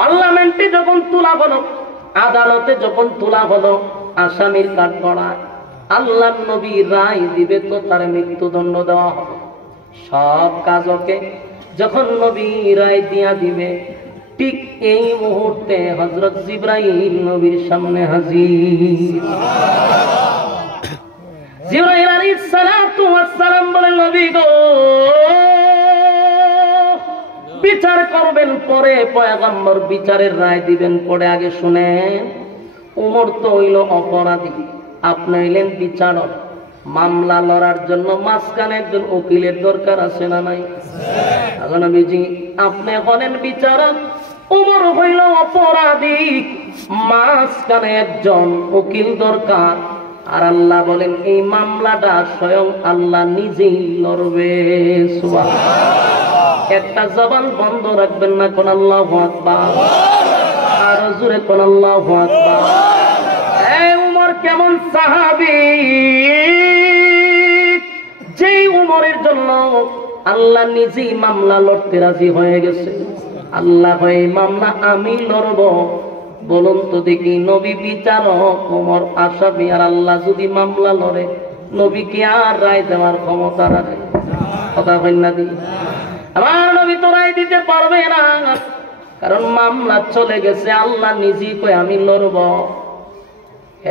পার্লামেন্টে যখন তোলা হলো, আদালতে যখন তোলা হলো, আসামির কাঠগড়ায় আল্লাহর নবী রায় দিবে তো তার মৃত্যুদণ্ড দেওয়া হবে। সব কাজকে যখন নবী রায় দিয়া দিবে, ঠিক এই মুহূর্তে হযরত জিবরাইল নবীর সামনে হাজির। জিবরাইল আলাইহিস সালাতু ওয়াস সালাম বলেন, নবী গো, বিচার করবেন পরে, পয়গম্বর বিচারের রায় দিবেন পরে, আগে শুনেন। উমর তো হইল অপরাধী, আপনি হইলেন বিচারক। মামলা লড়ার জন্য মাঝখানে একজন উকিলের দরকার আছে না নাই? নবীজি আপনি হলেন বিচারক, উমর হইল অপরাধী, মাঝখানে একজন উকিল দরকার। আর আল্লাহ বলেন এই মামলাটা স্বয়ং আল্লাহ নিজেই লড়বে। সুবহানাল্লাহ। একটা জবান বন্ধ রাখবেন না, কোন আল্লাহু আকবার, আর জোরে কোন আল্লাহু আকবার। এই উমর কেমন সাহাবী, যেই উমরের জন্য আল্লাহ নিজেই মামলা লড়তে রাজি হয়ে গেছে। আল্লাহ এই মামলা আমি লড়ব। বলুন তো দেখি, নবী বিচারক, ওমর আসামি, আর আল্লাহ যদি মামলা লড়ে, নবী কি আর রায় দেওয়ার ক্ষমতা রাখে? কথা বলেন না দি? আমার নবী তো রায় দিতে পারবে না, কারণ মামলা চলে গেছে। আল্লাহ নিজেই কই আমি লড়ব।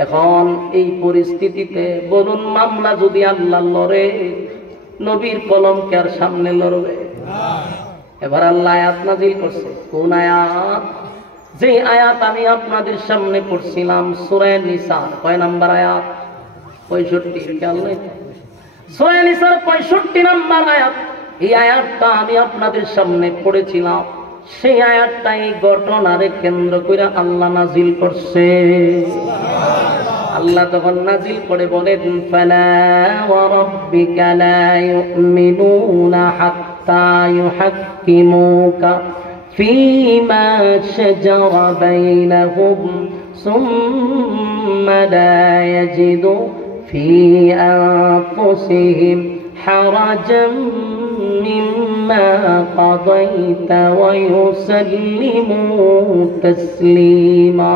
এখন এই পরিস্থিতিতে বলুন, মামলা যদি আল্লাহ লড়ে, নবীর কলম কে আর সামনে লড়বে? এবার আল্লাহ আয়াত নাযিল করছে। কোন আয়াত? যে আয়াত আমি আপনাদের সামনে পড়ছিলাম, সূরা নিসা। কয় নাম্বার আয়াত? 65। খেয়াল নেই? সূরা নিসার 65 নাম্বার আয়াত। এই আয়াতটা আমি আপনাদের সামনে পড়েছিলাম। সেই আয়াতটা এই ঘটনারে কেন্দ্র করে আল্লাহ নাযিল করছে। আল্লাহ তখন নাযিল করে বলেন, ফালা ওয়া রাব্বিকা লা ইউমিনুনা হাত্তা ইউহাক্কিমুকা ফীমা শাজারা বাইনাহুম সুম্মা লা ইয়াজিদু ফী আনফুসিহিম হারাজাম মিম্মা কাদাইতা ওয়া ইউসাল্লিমু তাসলিমা।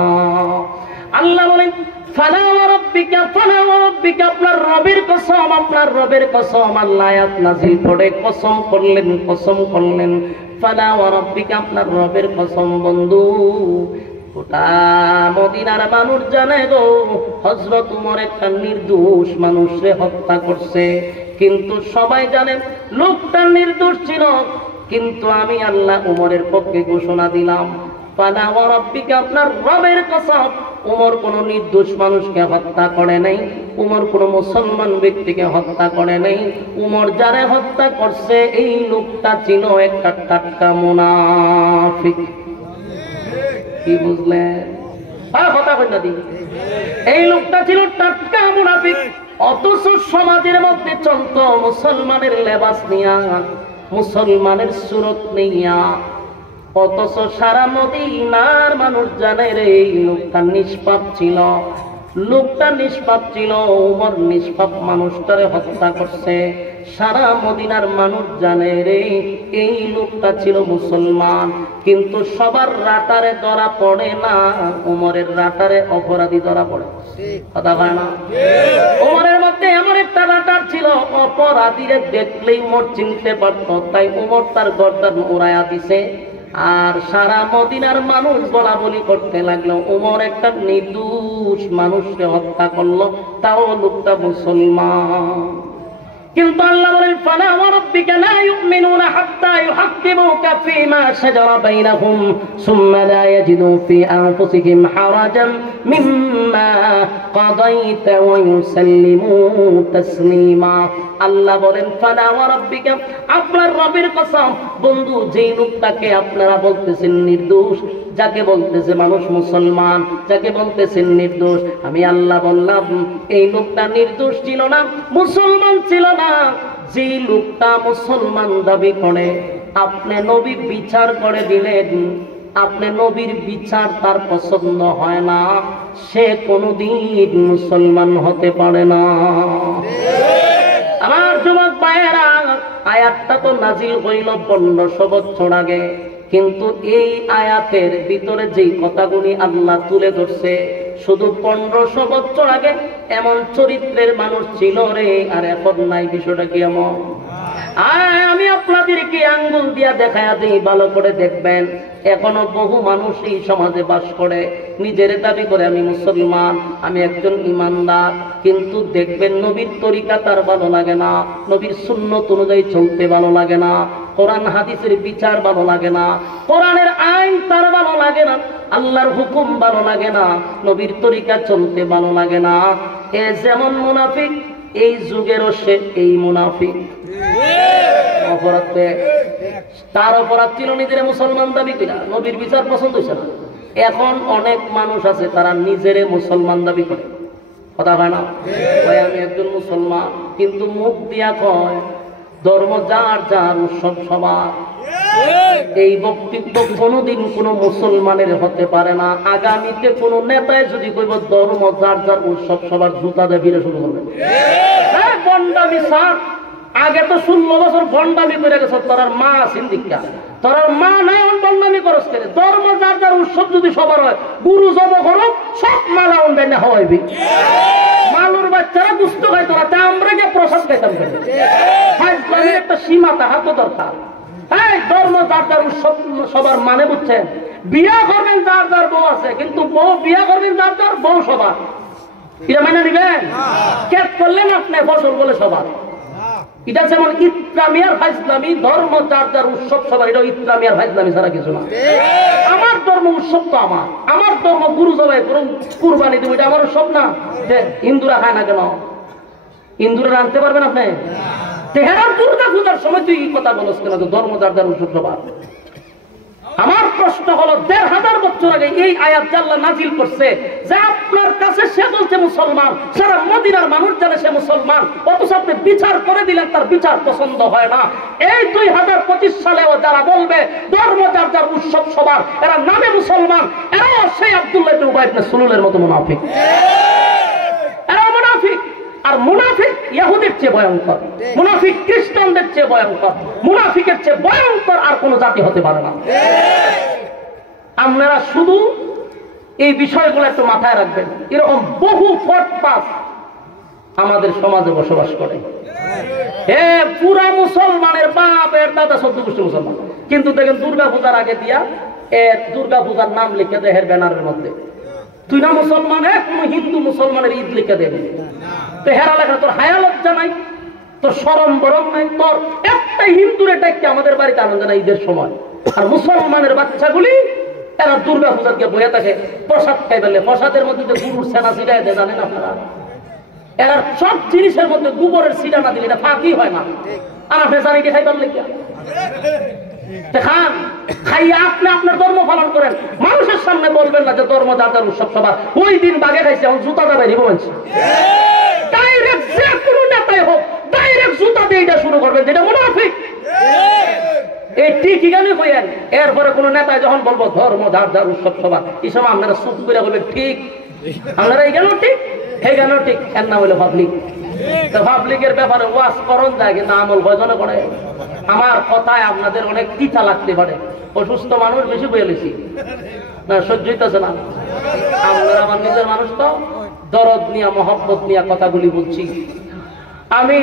আল্লাহ বলেন, ফালা ওয়া রাব্বিকা, ফালা ওয়া রাব্বিকা, আপনার রবের কসম, আপনার রবের কসম। আল্লাহ আয়াত নাযিল করে কসম করলেন, কসম করলেন। ফালা ওয়া রাব্বিকা, আপনার রবের কসম। বন্ধু, গোটা মদিনার মানুষ জানে গো, হযরত উমর একটা নির্দোষ মানুষকে হত্যা করছে। কিন্তু সবাই জানে লোকটা নির্দোষ ছিল। কিন্তু আমি আল্লাহ উমরের পক্ষে ঘোষণা দিলাম, ফালা ওয়া রাব্বিকা, আপনার রবের কসম, উমর কোন নির্দোষ মানুষকে হত্যা করে নাই। উমর কোন মুসলমান ব্যক্তিকে হত্যা করে নাই। উমর যারে হত্যা করছে, এই লোকটা ছিল একটা টাটকা মুনাফিক। কি বুঝলেন? কথা কই না দি? এই লোকটা ছিল টাটকা মুনাফিক। অথচ সমাজের মধ্যে চলত মুসলমানের লেবাস নিয়া, মুসলমানের সুরত নিয়া। অথচ সারা মদিনার মানুষ জানে রে, এই লোকটা নিষ্পাপ ছিল। লোকটা নিষ্পাপ ছিল। উমর নিষ্পাপ মানুষটারে হত্যা করছে। সারা মদিনার মানুষ জানে রে, এই লোকটা ছিল মুসলমান। কিন্তু সবার রাটারে ধরা পড়ে না, উমরের রাটারে অপরাধী ধরা পড়ে। কথা হয় না? উমরের মধ্যে এমন একটা রাটার ছিল, অপরাধীরে দেখলেই উমর চিনতে পারত। তাই উমর তার গর্দান উড়াইয়া দিছে। আর সারা মদিনার মানুষ বলা বলি করতে লাগলো, উমর একটা নির্দোষ মানুষকে হত্যা করলো, তাও লোকটা মুসলমান। কিন্তু আল্লাহ বলেন, ফালা ওয়া রাব্বিকা লা ইউমিনুনা হাত্তা ইউহাক্কিমুকা ফীমা শাজারা বাইনাহুম সুম্মা লা ইয়াজিদু ফী আনফুসিহিম হারাজান মিম্মা কাদাইতা ওয়া ইউসাল্লিমু তাসলিমা। আল্লাহ বলেন, ফালা ওয়া রাব্বিকা, আপনার রবের কসম। বন্ধু, যেই লোকটাকে আপনারা বলতেছেন নির্দোষ, যাকে বলতেছে মানুষ মুসলমান, যাকে বলতেছেন নির্দোষ, আমি আল্লাহ বললাম এই লোকটা নির্দোষ ছিল না, মুসলমান ছিল না। যেই লোকটা মুসলমান দাবি করে, আপনি নবী বিচার করে দিলেন, আপনি নবীর বিচার তার পছন্দ হয় না, সে কোনোদিন মুসলমান হতে পারে না। আমার যুবক ভাইয়েরা, আয়াতটা তো নাজিল হইল 1500 বছর আগে, কিন্তু এই আয়াতের ভিতরে যেই কথাগুলি আল্লাহ তুলে ধরছে, শুধু 1500 বছর আগে এমন চরিত্রের মানুষ ছিল রে, আর এখন নাই। বিষয়টা কি এমন? আমি আপনাদেরকে আঙ্গুল দিয়া দেখায়া দিই, ভালো করে দেখবেন। এখনো বহু মানুষ এই সমাজে বাস করে, নিজের দাবি করে আমি মুসলমান, আমি একজন ইমানদার, কিন্তু দেখবেন নবীর তরিকা তার ভালো লাগে না, নবীর সুন্নত অনুযায়ী চলতে ভালো লাগে না, কোরআন হাদিসের বিচার ভালো লাগে না, কোরআনের আইন তার ভালো লাগে না, আল্লাহর হুকুম ভালো লাগে না, নবীর তরিকা চলতে ভালো লাগে না। এ যেমন মুনাফিক, এই যুগেরও সে এই মুনাফিক। অপরাধ তার অপরাধ ছিল নিজের মুসলমান দাবি কিনা, নবীর বিচার পছন্দ হয়েছে না। এখন অনেক মানুষ আছে তারা নিজের মুসলমান দাবি করে, কথা হয় না, আমি একজন মুসলমান, কিন্তু মুখ দিয়া কয় ধর্ম যার যার, উৎসব সবার। এই বক্তব্য কোনোদিন কোন মুসলমানের হতে পারে না। আগামীতে কোন নেতায় যদি কইব ধর্ম যার যার, উৎসব সবার, জুতা দিয়ে ফিরে শুরু করবে। বন্ডামি স্যার, আগে তো 16 বছর বন্ডামি করে গেছ, তোর মা আছেন দীক্ষা, তোর মা নাই বন্ডামি করস করে। ধর্ম যার যার, উৎসব যদি সবার হয়, গুরু জব করো, সব মালা উন্ডে না হইবি। মালুর বাচ্চারা গুস্ত খাই, তোরা তা আমরা গিয়ে প্রসাদ খাইতাম। একটা সীমা তাহার তো দরকার। হ্যাঁ, ধর্ম যার যার, উৎসব সবার মানে বুঝছেন? বিয়া করবেন যার যার বউ আছে, কিন্তু বউ বিয়া করবেন যার যার, বউ সবার। এটা মানে নিবেন? কেট করলেন আপনি ফসল বলে সবার। এটা যেমন ইসলামী আর ফাইজলামী, ধর্ম যার যার, উৎসব সবার। এটা ইসলামী আর ফাইজলামী ছাড়া কিছু না। আমার ধর্ম উৎসব তো আমার ধর্ম গুরু জবাই করুন, কুরবানি দেবো, এটা আমার উৎসব না। যে হিন্দুরা খায় না কেন? হিন্দুরা আনতে পারবেন আপনি? তেহারার দুর্গা পূজার সময় তুই কথা বলস কেন? ধর্ম যার যার, উৎসব সবার। আমার প্রশ্ন হলো, 1500 বছর আগে এই আয়াত আল্লাহ নাজিল করছে যে আপনার কাছে সে বলছে মুসলমান, সারা মদিনার মানুষ জানে সে মুসলমান, অথচ আপনি বিচার করে দিলেন তার বিচার পছন্দ হয় না। এই 2025 সালেও যারা বলবে ধর্ম যার যার, উৎসব সবার, এরা নামে মুসলমান, এরাও সেই আব্দুল্লাহ ইবনে উবাই ইবনে সুলুলের মতো মুনাফিক। এরা মুনাফিক। আর মুনাফিক ইহুদির চেয়ে ভয়ঙ্কর, মুনাফিক খ্রিস্টানদের চেয়ে ভয়ঙ্কর, মুনাফিকের চেয়ে ভয়ঙ্কর আর কোন জাতি হতে পারে না। আপনারা শুধু এই বিষয়গুলো একটু মাথায় রাখবেন। এরকম বহু ফটপাস আমাদের সমাজে বসবাস করে। পুরা মুসলমানের বাপের দাদা 14 গোষ্ঠী মুসলমান, কিন্তু দেখেন দুর্গা পূজার আগে দিয়া দুর্গা পূজার নাম লিখে দেয় ব্যানারের মধ্যে। তুই না মুসলমান, কোন হিন্দু মুসলমানের ঈদ লিখে দেবে। তো হেরা লেখা, তোর হায়া লজ্জা নাই, তোর শরম বরম নাই, তোর একটা হিন্দুরে ডাকতে আমাদের বাড়িতে আনন্দ না ঈদের সময়। আর মুসলমানের বাচ্চাগুলি এরা দুর্গা পূজার গিয়ে বয়ে থাকে, প্রসাদ খাই ফেলে। প্রসাদের মধ্যে গুরুর সেনা ছিটাই দেয়, জানেন আপনারা? এরা সব জিনিসের মধ্যে গোবরের ছিটা না দিলে এটা ফাঁকি হয় না। আর আপনি জানি কি খাই পারলে খান, খাইয়া আপনি আপনার ধর্ম পালন করেন, মানুষের সামনে বলবেন না যে ধর্ম যার যার, উৎসব সবার। ওই দিন বাগে খাইছে, এখন জুতা দাবাই দিব বলছি। ডাইরেক্ট যে কোনো নেতাই হোক, ডাইরেক্ট জুতা দিয়ে এটা শুরু করবেন, যেটা মুনাফিক। এই ঠিক গানে কইেন। এরপরে কোন নেতা যখন বলবো ধর্ম যার যার, উৎসব সবার, এই সময় আপনারা চুপ করে বলবেন ঠিক, আপনারা এই গানও ঠিক, এই গানও ঠিক। এর নাম হলো পাবলিক। পাবলিকের ব্যাপারে ওয়াজ করণ যায়, কিন্তু আমল ভজনে করে। আমার কথায় আপনাদের অনেক তিতা লাগতে পারে, অসুস্থ মানুষ বেশি বলেছি না, সহ্য হইতেছে না। আপনারা আমার নিজের মানুষ, তো দরদ নিয়ে, মহব্বত নিয়ে কথাগুলি বলছি আমি।